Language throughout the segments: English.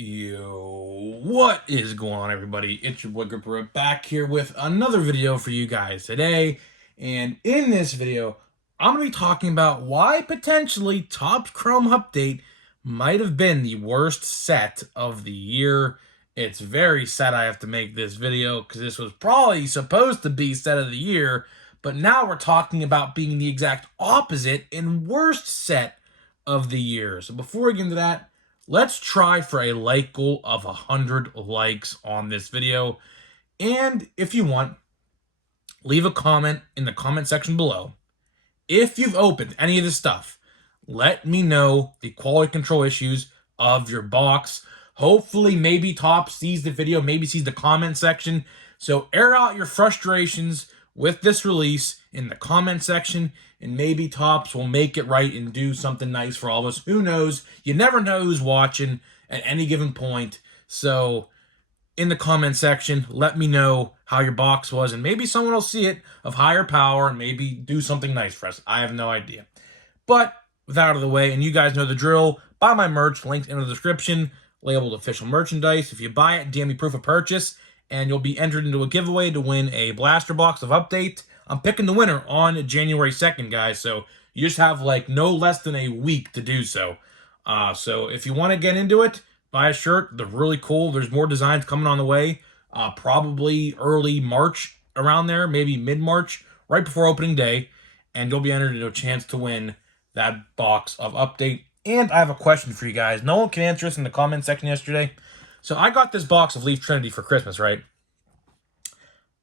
Yo, what is going on, everybody? It's your boy Gripper back here with another video for you guys today. And in this video, I'm going to be talking about why potentially Topps Chrome Update might have been the worst set of the year. It's very sad I have to make this video because this was probably supposed to be set of the year, but now we're talking about being the exact opposite and worst set of the year. So before we get into that, let's try for a like goal of 100 likes on this video. And if you want, leave a comment in the comment section below. If you've opened any of this stuff, let me know the quality control issues of your box. Hopefully, maybe Top sees the video, maybe sees the comment section. So air out your frustrations with this release in the comment section, and maybe Topps will make it right and do something nice for all of us. Who knows? You never know who's watching at any given point. So in the comment section, let me know how your box was, and maybe someone will see it of higher power and maybe do something nice for us. I have no idea. But with that out of the way, and you guys know the drill, buy my merch, linked in the description, labeled official merchandise. If you buy it, DM me proof of purchase, and you'll be entered into a giveaway to win a blaster box of Update. I'm picking the winner on January 2nd, guys, so you just have like no less than a week to do so. So if you want to get into it, buy a shirt. They're really cool. There's more designs coming on the way, probably early March around there, maybe mid-March, right before opening day, and you'll be entered into a chance to win that box of Update. And I have a question for you guys. No one can answer this in the comment section yesterday. So I got this box of Leaf Trinity for Christmas, right?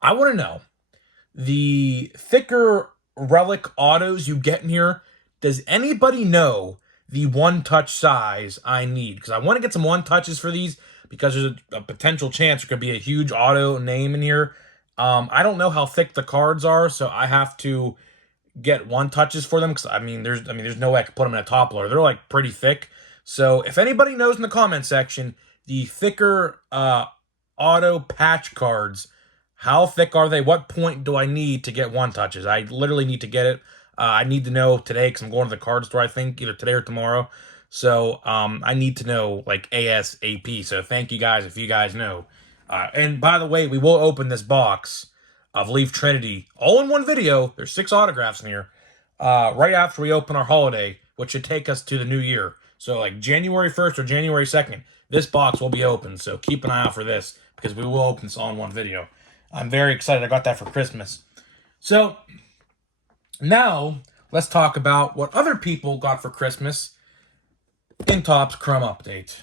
I want to know, the thicker relic autos you get in here, does anybody know the one-touch size I need? Because I want to get some one-touches for these because there's a potential chance there could be a huge auto name in here. I don't know how thick the cards are, so I have to get one-touches for them because there's no way I could put them in a top loader. They're like pretty thick. So if anybody knows in the comment section, the thicker auto patch cards, how thick are they? What point do I need to get one-touches? I literally need to get it. I need to know today because I'm going to the card store, I think, either today or tomorrow. So I need to know, like, ASAP. So thank you guys if you guys know. And by the way, we will open this box of Leaf Trinity all in one video. There's 6 autographs in here. Right after we open our holiday, which should take us to the new year. So like January 1st or January 2nd, this box will be open. So keep an eye out for this because we will open this all in one video. I'm very excited. I got that for Christmas. So now let's talk about what other people got for Christmas in Topps Chrome Update.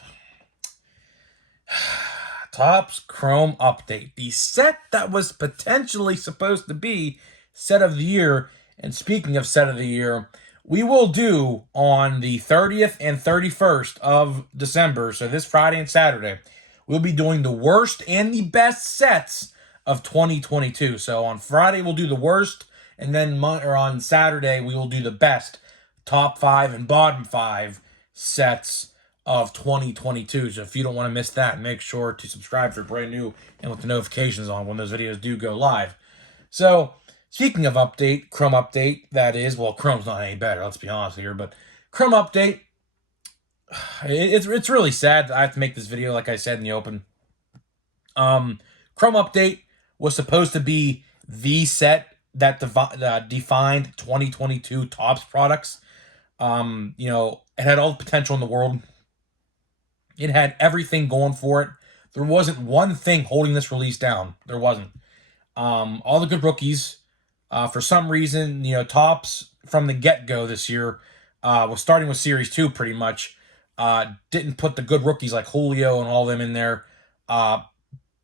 Topps Chrome Update, the set that was potentially supposed to be set of the year. And speaking of set of the year, we will do on the 30th and 31st of December, so this Friday and Saturday, we'll be doing the worst and the best sets of 2022. So on Friday, we'll do the worst, and then on Saturday, we will do the best top 5 and bottom 5 sets of 2022. So if you don't want to miss that, make sure to subscribe if you're brand new and with the notifications on when those videos do go live. So speaking of update, Chrome Update, that is, well, Chrome's not any better, let's be honest here, but Chrome Update, it's really sad that I have to make this video, like I said in the open. Chrome Update was supposed to be the set that defined 2022 Topps products. It had all the potential in the world. It had everything going for it. There wasn't one thing holding this release down. There wasn't. All the good rookies. For some reason, Topps from the get-go this year, was starting with Series 2 pretty much, didn't put the good rookies like Julio and all them in there,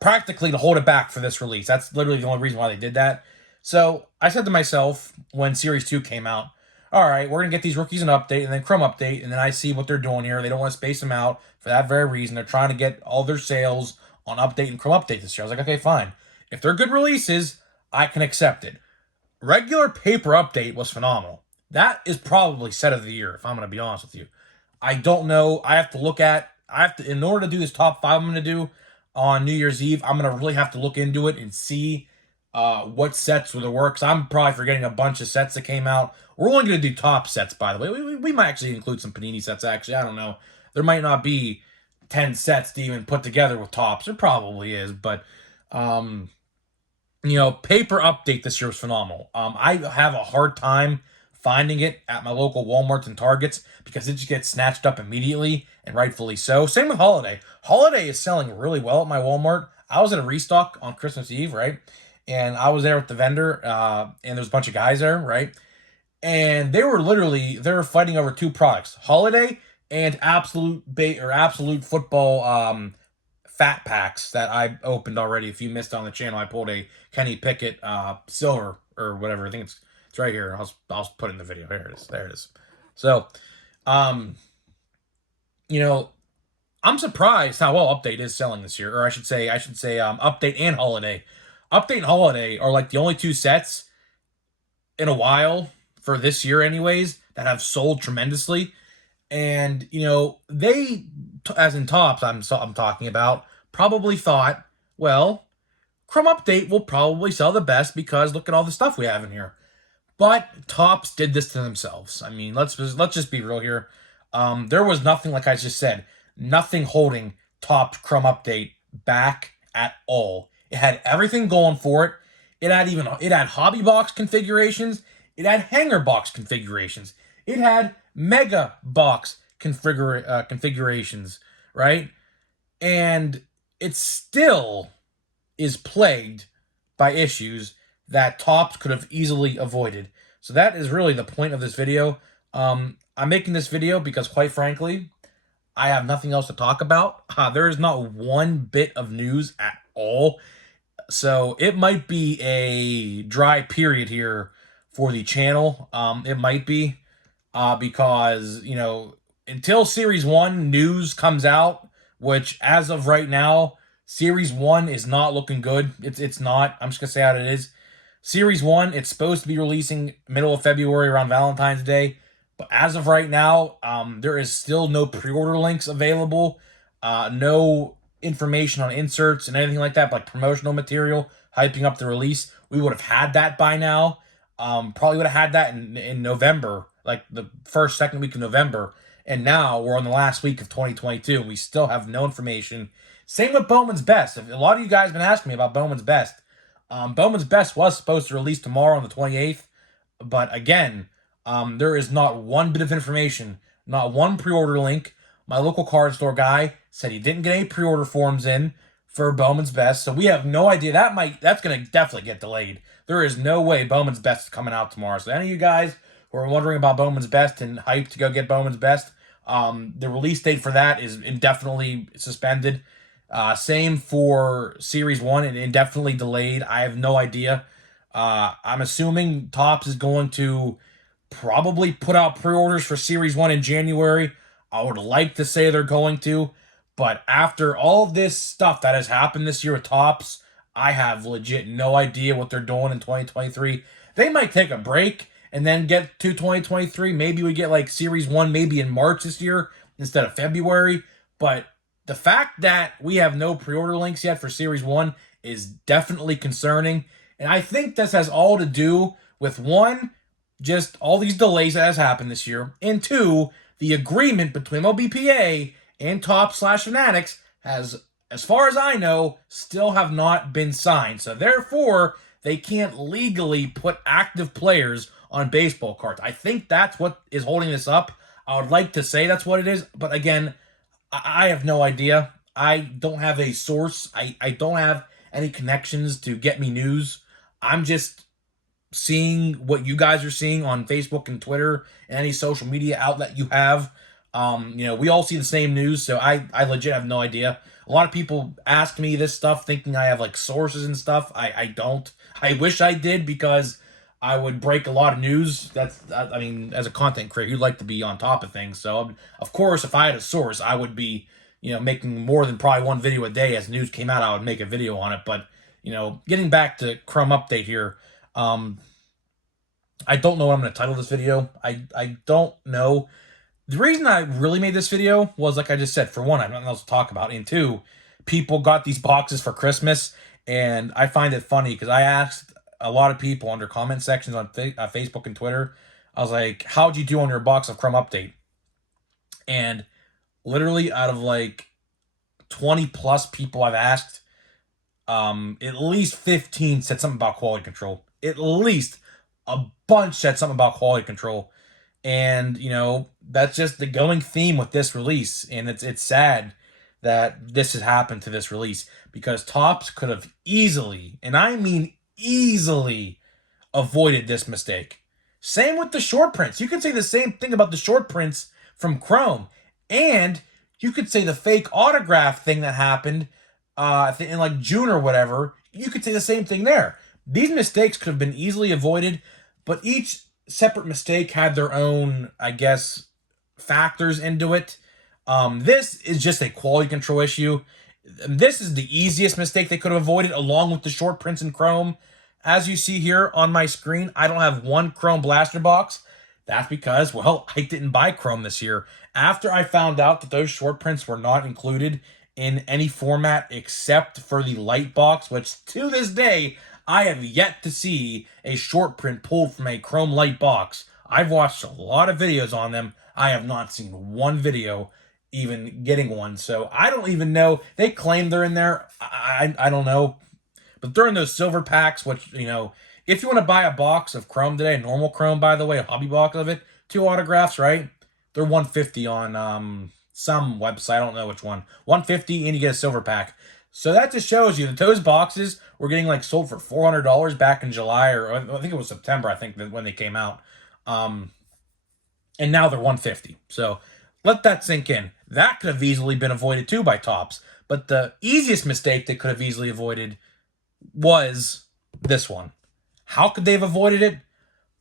practically to hold it back for this release. That's literally the only reason why they did that. So I said to myself when Series 2 came out, all right, we're going to get these rookies an update and then Chrome Update, and then I see what they're doing here. They don't want to space them out for that very reason. They're trying to get all their sales on Update and Chrome Update this year. I was like, okay, fine. If they're good releases, I can accept it. Regular paper Update was phenomenal. That is probably set of the year, if I'm going to be honest with you. I don't know. In order to do this top 5 I'm going to do on New Year's Eve, I'm going to really have to look into it and see what sets were the works. I'm probably forgetting a bunch of sets that came out. We're only going to do top sets, by the way. We might actually include some Panini sets, actually. I don't know. There might not be 10 sets to even put together with Tops. There probably is, but you know, paper update this year was phenomenal. I have a hard time finding it at my local Walmarts and Targets because it just gets snatched up immediately, and rightfully so. Same with Holiday. Holiday is selling really well at my Walmart. I was at a restock on Christmas Eve, right? And I was there with the vendor, and there's a bunch of guys there, right? And they were fighting over two products: Holiday and Absolute Football fat packs that I opened already. If you missed on the channel, I pulled a Kenny Pickett silver or whatever. I think it's right here. I'll put it in the video. There it is. There it is. So, you know, I'm surprised how well Update is selling this year, or I should say, Update and Holiday. Update and Holiday are like the only two sets in a while for this year, anyways, that have sold tremendously. And you know, they, as in Tops, I'm talking about, probably thought, well, Chrome Update will probably sell the best because look at all the stuff we have in here. But Tops did this to themselves. I mean, let's just be real here. There was nothing, like I just said, nothing holding Tops Chrome Update back at all. It had everything going for it. It had hobby box configurations. It had hanger box configurations. It had mega box configurations, right? And it still is plagued by issues that Tops could have easily avoided. So that is really the point of this video. I'm making this video because, quite frankly, I have nothing else to talk about. There is not one bit of news at all. So it might be a dry period here for the channel. It might be because, you know, until Series 1 news comes out, which as of right now, Series 1 is not looking good. It's not. I'm just going to say how it is. Series 1, it's supposed to be releasing middle of February around Valentine's Day. But as of right now, there is still no pre-order links available. No information on inserts and anything like that, like promotional material, hyping up the release. We would have had that by now. Probably would have had that in November, like the second week of November. And now we're on the last week of 2022, and we still have no information. Same with Bowman's Best. A lot of you guys have been asking me about Bowman's Best. Bowman's Best was supposed to release tomorrow on the 28th. But again, there is not one bit of information, not one pre-order link. My local card store guy said he didn't get any pre-order forms in for Bowman's Best, so we have no idea. That's going to definitely get delayed. There is no way Bowman's Best is coming out tomorrow. So any of you guys who are wondering about Bowman's Best and hyped to go get Bowman's Best, the release date for that is indefinitely suspended. Same for Series 1, and indefinitely delayed. I have no idea. I'm assuming Tops is going to probably put out pre-orders for Series 1 in January. I would like to say they're going to, but after all of this stuff that has happened this year with Tops, I have legit no idea what they're doing in 2023. They might take a break and then get to 2023. Maybe we get like Series 1 maybe in March this year instead of February, but the fact that we have no pre-order links yet for Series 1 is definitely concerning, and I think this has all to do with, one, just all these delays that has happened this year, and two, the agreement between MLBPA and Top/Fanatics has, as far as I know, still have not been signed. So therefore, they can't legally put active players on baseball cards. I think that's what is holding this up. I would like to say that's what it is, but again, I have no idea. I don't have a source. I don't have any connections to get me news. I'm just seeing what you guys are seeing on Facebook and Twitter and any social media outlet you have. You know, we all see the same news, so I legit have no idea. A lot of people ask me this stuff thinking I have like sources and stuff. I don't. I wish I did because I would break a lot of news. I mean, as a content creator, you'd like to be on top of things. So, of course, if I had a source, I would be, you know, making more than probably one video a day. As news came out, I would make a video on it. But, you know, getting back to Chrome Update here, I don't know what I'm going to title this video. I don't know. The reason I really made this video was, like I just said, for one, I have nothing else to talk about. And two, people got these boxes for Christmas. And I find it funny because I asked a lot of people under comment sections on Facebook and Twitter, I was like, how'd you do on your box of Chrome Update? And literally out of like 20 plus people I've asked, at least 15 said something about quality control. At least a bunch said something about quality control. And, that's just the going theme with this release. And it's sad that this has happened to this release, because Topps could have easily, and I mean easily, avoided this mistake. Same with the short prints. You could say the same thing about the short prints from Chrome. And you could say the fake autograph thing that happened in like June or whatever. You could say the same thing there. These mistakes could have been easily avoided, but each separate mistake had their own, I guess, factors into it. This is just a quality control issue. This is the easiest mistake they could have avoided, along with the short prints in Chrome. As you see here on my screen, I don't have one Chrome blaster box. That's because, well, I didn't buy Chrome this year. After I found out that those short prints were not included in any format except for the light box, which to this day, I have yet to see a short print pulled from a Chrome light box. I've watched a lot of videos on them. I have not seen one video even getting one. So I don't even know. They claim they're in there. I don't know. But they're in those silver packs, which, if you want to buy a box of Chrome today, a normal Chrome, by the way, a hobby box of it, 2 autographs, right? They're $150 on some website. I don't know which one. $150, and you get a silver pack. So that just shows you that those boxes were getting like sold for $400 back in July, or I think it was September, I think, when they came out. And now they're $150. So let that sink in. That could have easily been avoided too by Topps. But the easiest mistake they could have easily avoided was this one. How could they have avoided it?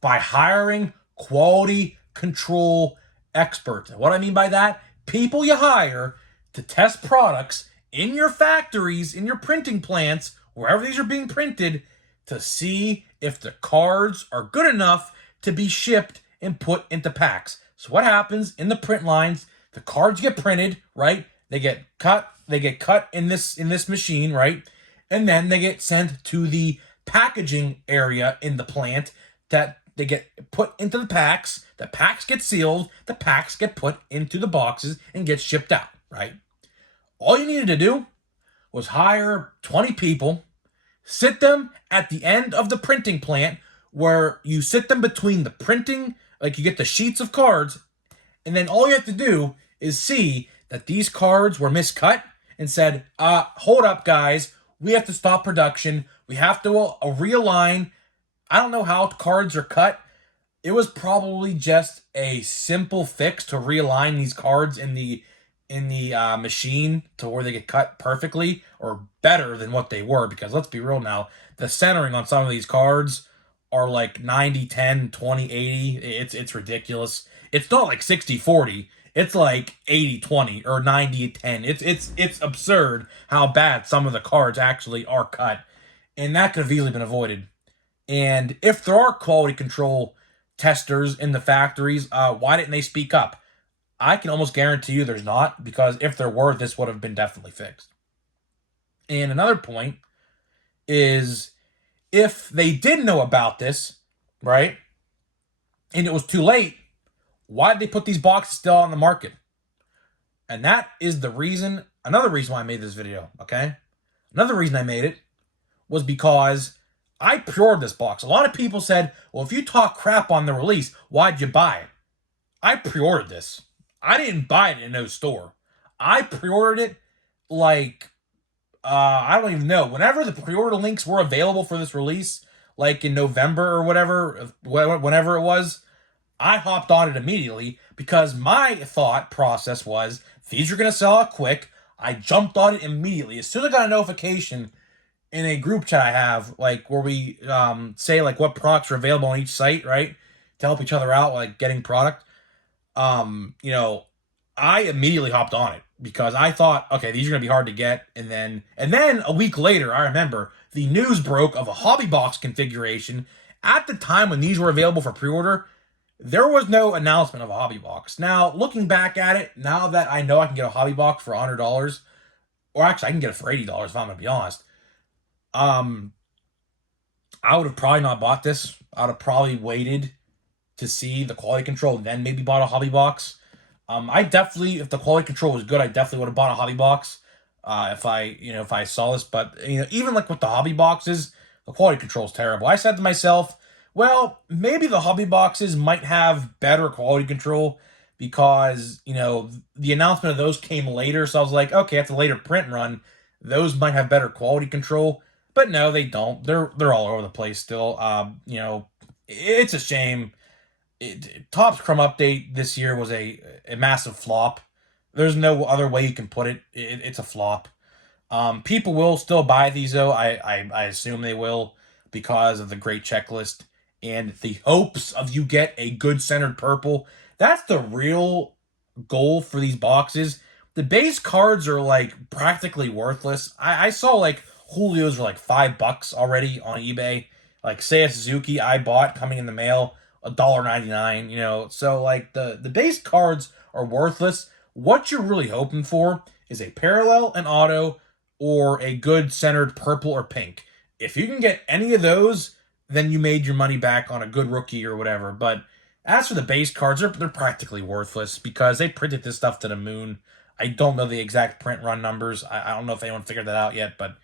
By hiring quality control experts. What I mean by that, people you hire to test products in your factories, in your printing plants, wherever these are being printed, to see if the cards are good enough to be shipped and put into packs. So what happens in the print lines? The cards get printed, right? They get cut in this machine, right? And then they get sent to the packaging area in the plant that they get put into the packs. The packs get sealed. The packs get put into the boxes and get shipped out, right? All you needed to do was hire 20 people, sit them at the end of the printing plant, where you sit them between the printing, like you get the sheets of cards, and then all you have to do is see that these cards were miscut and said, hold up, guys. We have to stop production. We have to realign. I don't know how cards are cut. It was probably just a simple fix to realign these cards in the machine to where they get cut perfectly, or better than what they were, because let's be real now, the centering on some of these cards are like 90, 10, 20, 80. It's ridiculous. It's not like 60, 40. It's like 80, 20 or 90, 10. It's absurd how bad some of the cards actually are cut. And that could have easily been avoided. And if there are quality control testers in the factories, why didn't they speak up? I can almost guarantee you there's not, because if there were, this would have been definitely fixed. And another point is, if they did know about this, right, and it was too late, why did they put these boxes still on the market? And that is the reason, another reason why I made this video, okay? Another reason I made it was because I pre-ordered this box. A lot of people said, well, if you talk crap on the release, why'd you buy it? I pre-ordered this. I didn't buy it in no store. I pre-ordered it like, I don't even know. Whenever the pre-order links were available for this release, like in November or whatever, whenever it was, I hopped on it immediately, because my thought process was, these are going to sell out quick. I jumped on it immediately. As soon as I got a notification in a group chat I have, like where we say like what products are available on each site, right? To help each other out, like getting product. I immediately hopped on it because I thought, okay, these are going to be hard to get. And then a week later, I remember the news broke of a hobby box configuration. At the time when these were available for pre-order, there was no announcement of a hobby box. Now, looking back at it, now that I know I can get a hobby box for $100, or actually I can get it for $80 if I'm going to be honest, I would have probably not bought this. I would have probably waited to see the quality control and then maybe bought a hobby box. I definitely, if the quality control was good, I definitely would have bought a hobby box. if I saw this. But even like with the hobby boxes, the quality control is terrible. I said to myself, well, maybe the hobby boxes might have better quality control because the announcement of those came later. So I was like, okay, that's a later print run. Those might have better quality control, but no, they don't. They're all over the place still. It's a shame. Topps Chrome update this year was a massive flop. There's no other way you can put it. It's a flop. People will still buy these though. I assume they will because of the great checklist and the hopes of you get a good centered purple. That's the real goal for these boxes. The base cards are like practically worthless. I saw like Julio's were like $5 already on eBay. Like Seiya Suzuki, I bought coming in the mail $1.99. So like the base cards are worthless. What you're really hoping for is a parallel, an auto, or a good centered purple or pink. If you can get any of those, then you made your money back on a good rookie or whatever. But as for the base cards, they're practically worthless because they printed this stuff to the moon. I don't know the exact print run numbers. I don't know if anyone figured that out yet, but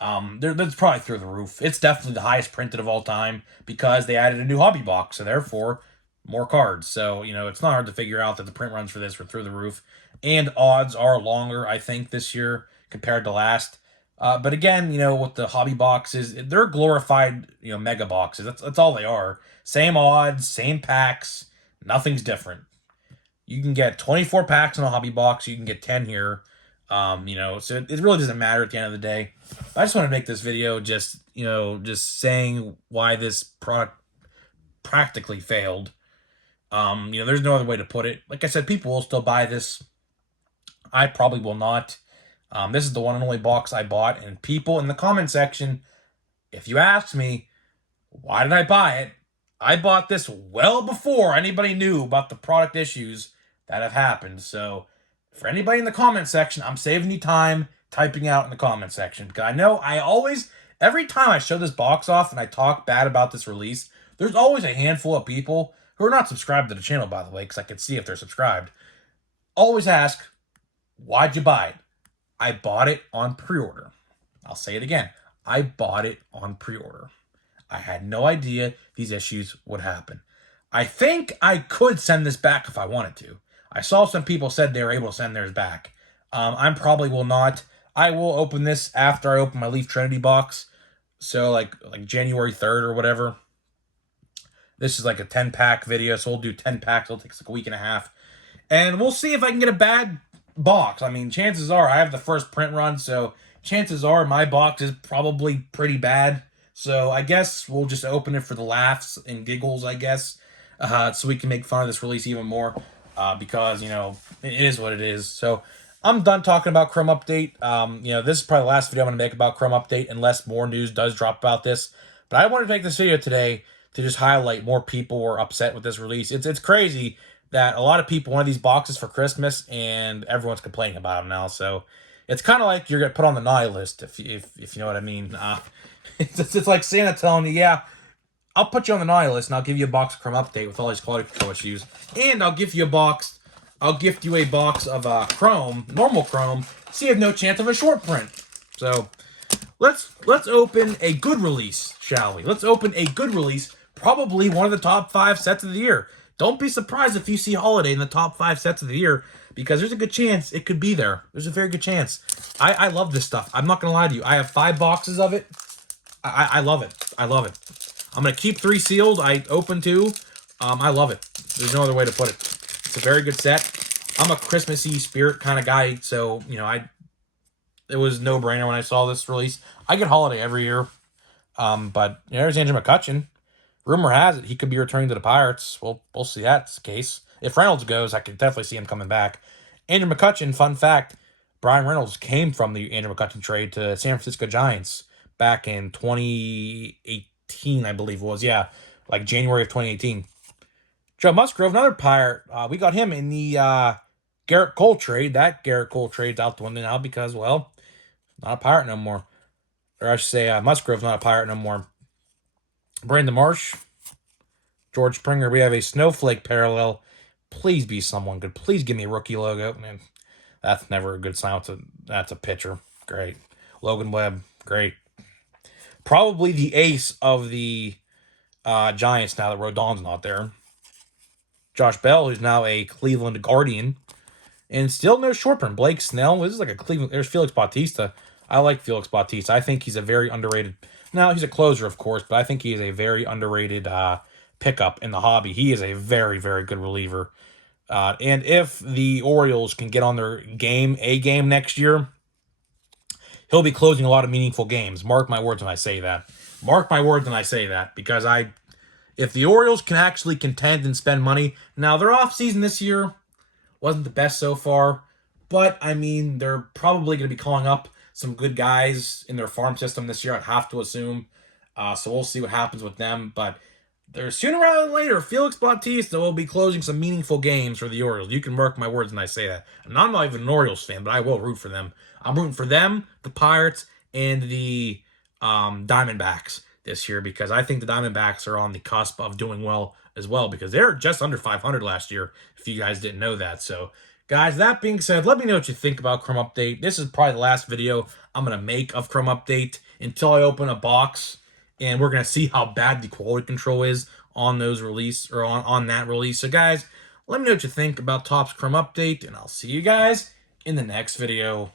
that's probably through the roof. It's definitely the highest printed of all time because they added a new hobby box, so therefore more cards. So it's not hard to figure out that the print runs for this were through the roof, and odds are longer, I think, this year compared to last. But again, with the hobby boxes, they're glorified, mega boxes. That's all they are. Same odds, same packs, nothing's different. You can get 24 packs in a hobby box. You can get 10 here. So it really doesn't matter at the end of the day. I just want to make this video just saying why this product practically failed. There's no other way to put it. Like I said, people will still buy this. I probably will not. This is the one and only box I bought, and people in the comment section, if you ask me, why did I buy it? I bought this well before anybody knew about the product issues that have happened. So for anybody in the comment section, I'm saving you time typing out in the comment section because I know every time I show this box off and I talk bad about this release, there's always a handful of people who are not subscribed to the channel, by the way, because I can see if they're subscribed. Always ask, why'd you buy it? I bought it on pre-order. I'll say it again. I bought it on pre-order. I had no idea these issues would happen. I think I could send this back if I wanted to. I saw some people said they were able to send theirs back. I probably will not. I will open this after I open my Leaf Trinity box. So like January 3rd or whatever. This is like a 10-pack video, so we'll do 10 packs. It'll take us like a week and a half. And we'll see if I can get a bad box. I mean, chances are I have the first print run, so chances are my box is probably pretty bad. So I guess we'll just open it for the laughs and giggles, I guess, so we can make fun of this release even more because, it is what it is. So I'm done talking about Chrome Update. This is probably the last video I'm going to make about Chrome Update unless more news does drop about this. But I wanted to make this video today to just highlight more people were upset with this release. It's crazy that a lot of people wanted these boxes for Christmas and everyone's complaining about them now. So it's kind of like you're going to put on the naughty list, if you know what I mean. It's like Santa telling you, yeah, I'll put you on the naughty list and I'll give you a box of Chrome Update with all these quality control issues. And I'll gift you a box of Chrome, normal Chrome, so you have no chance of a short print. So let's open a good release, shall we? Let's open a good release, probably one of the top 5 sets of the year. Don't be surprised if you see Holiday in the top 5 sets of the year, because there's a good chance it could be there. There's a very good chance. I love this stuff. I'm not going to lie to you. I have 5 boxes of it. I love it. I love it. I'm going to keep 3 sealed. I open 2. I love it. There's no other way to put it. It's a very good set. I'm a Christmassy spirit kind of guy, so, it was no-brainer when I saw this release. I get Holiday every year, but there's Andrew McCutchen. Rumor has it he could be returning to the Pirates. We'll see that's the case. If Reynolds goes, I could definitely see him coming back. Andrew McCutchen, fun fact, Brian Reynolds came from the Andrew McCutchen trade to San Francisco Giants back in 2018, I believe it was. Yeah, like January of 2018. Joe Musgrove, another Pirate. We got him in the Garrett Cole trade. That Garrett Cole trade's out the window now because, well, not a Pirate no more. Or I should say Musgrove's not a Pirate no more. Brandon Marsh, George Springer. We have a Snowflake parallel. Please be someone good. Please give me a rookie logo. Man, That's never a good sign. That's a pitcher. Great. Logan Webb. Great. Probably the ace of the Giants now that Rodon's not there. Josh Bell, who's now a Cleveland Guardian. And still no short term. Blake Snell. This is like a Cleveland. There's Felix Bautista. I like Felix Bautista. I think he's a very underrated. Now, he's a closer, of course, but I think he is a very underrated pickup in the hobby. He is a very, very good reliever. And if the Orioles can get on their game next year, he'll be closing a lot of meaningful games. Mark my words when I say that. Mark my words when I say that, because if the Orioles can actually contend and spend money, now their offseason this year wasn't the best so far, but I mean, they're probably going to be calling up some good guys in their farm system this year, I'd have to assume. So we'll see what happens with them, but there's sooner rather than later, Felix Bautista will be closing some meaningful games for the Orioles. You can mark my words when I say that. And I'm not even an Orioles fan, but I will root for them. I'm rooting for them, the Pirates, and the Diamondbacks this year, because I think the Diamondbacks are on the cusp of doing well as well, because they're just under 500 last year, if you guys didn't know that. So, guys, that being said, let me know what you think about Chrome Update. This is probably the last video I'm going to make of Chrome Update until I open a box, and we're going to see how bad the quality control is on those release, or on that release. So, guys, let me know what you think about Topps Chrome Update, and I'll see you guys in the next video.